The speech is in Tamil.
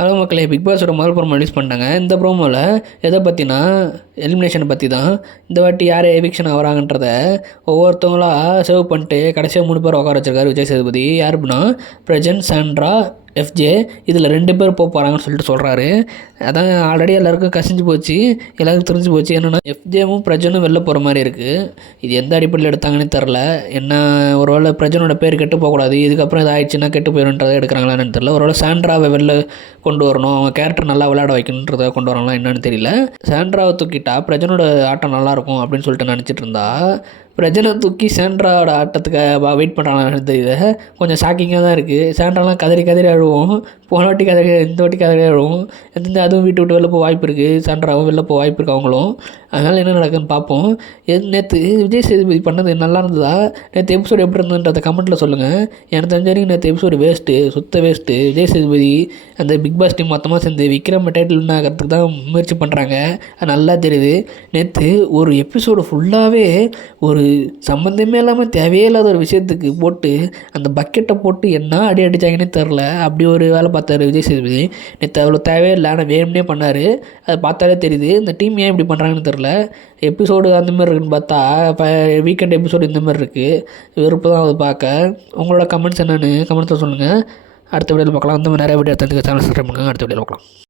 ஹலோ மக்களே, பிக் பாஸோட முதல் ப்ரோமோ ரிலீஸ் பண்ணிட்டாங்க. இந்த ப்ரோமோவில் எதை பற்றினா எலிமினேஷனை பற்றி தான். இந்த வாட்டி யார் எவிக்ஷன் ஆகிறாங்கன்றத ஒவ்வொருத்தவங்களா சேவ் பண்ணிட்டு கடைசியாக 3 பேர் உட்கார வச்சிருக்காரு விஜய் சேதுபதி. யார் அப்படின்னா பிரஜன், சாண்ட்ரா, எஃப்ஜே. இதில் 2 பேர் போகிறாங்கன்னு சொல்லிட்டு சொல்கிறாரு. அதான் ஆல்ரெடி எல்லாருக்கும் கசிஞ்சு போச்சு, எல்லாருக்கும் தெரிஞ்சு போச்சு. என்னென்னா எஃப்ஜேவும் பிரஜனும் வெளில போகிற மாதிரி இருக்குது. இது எந்த அடிப்படையில் எடுத்தாங்கன்னு தெரில. என்ன ஒருவேளை பிரஜனோட பேர் கெட்டு போகக்கூடாது, இதுக்கப்புறம் இது ஆயிடுச்சுன்னா கெட்டு போயிடுன்றதை எடுக்கிறாங்களான்னு தெரில. ஒருவேளை சாண்ட்ராவை வெளில கொண்டு வரணும், அவங்க கேரக்டர் நல்லா விளையாட வைக்கணுன்றதை கொண்டு வரலாம், என்னன்னு தெரியல. சாண்ட்ராவை தூக்கிட்டா பிரஜனோட ஆட்டம் நல்லாயிருக்கும் அப்படின்னு சொல்லிட்டு நினச்சிட்டு இருந்தா, பிரஜனை தூக்கி சாண்ட்ராவோட ஆட்டத்துக்கு வெயிட் பண்ணுறாங்கன்னு தெரியல. கொஞ்சம் ஷாக்கிங்காக தான் இருக்குது. சாண்ட்ராலாம் கதறி கதறி அழுவோம், போன வாட்டி கதறி, இந்த வாட்டி கதறி அழுவோம். அதுவும் வீட்டு விட்டு வெளில போக வாய்ப்பு இருக்குது, சாண்ட்ராவும் வெளில போக வாய்ப்பு இருக்குது அவங்களும். அதனால் என்ன நடக்குதுன்னு பார்ப்போம். நேற்று விஜய் சேதுபதி பண்ணது நல்லா இருந்ததா, நேற்று எபிசோடு எப்படி இருந்ததுன்றத கமெண்ட்டில் சொல்லுங்கள். எனக்கு தெரிஞ்ச வரைக்கும் நேற்று எபிசோடு வேஸ்ட்டு, சுத்த வேஸ்ட்டு. விஜய் சேதுபதி அந்த பிக் பாஸ் டீம் மொத்தமாக சேர்ந்து விக்ரம் டைட்டில் வின் ஆகிறதுக்கு தான் முயற்சி பண்ணுறாங்க, அது நல்லா தெரியுது. நேற்று ஒரு எபிசோடு ஃபுல்லாகவே ஒரு சம்மந்தமே இல்லாமல் தேவையே இல்லாத ஒரு விஷயத்துக்கு போட்டு அந்த பக்கெட்டை போட்டு என்ன அடி அடித்தாங்கன்னே தெரில. அப்படி ஒரு வேலை பார்த்தாரு விஜய் சேதுபதி. நேற்று அவ்வளோ தேவையில்லை, ஆனால் வேணும்னே பண்ணார். அதை பார்த்தாலே தெரியுது இந்த டீம் ஏன் இப்படி பண்ணுறாங்கன்னு தெரில. எபிசோடு அந்தமாதிரி இருக்குன்னு பார்த்தா இப்போ வீக்கெண்ட் எபிசோடு இந்தமாதிரி இருக்குது. விருப்பம் தான் அதை பார்க்க. உங்களோட கமெண்ட்ஸ் என்னென்னு கமெண்ட்ஸில் சொல்லுங்கள். அடுத்த வீடியோவில் பார்க்கலாம். இந்த மாதிரி நிறைய வீடியோ எடுத்து சேனல் சப்ஸ்கிரைப் பண்ணுங்கள். அடுத்த வீடியோவில் பார்க்கலாம்.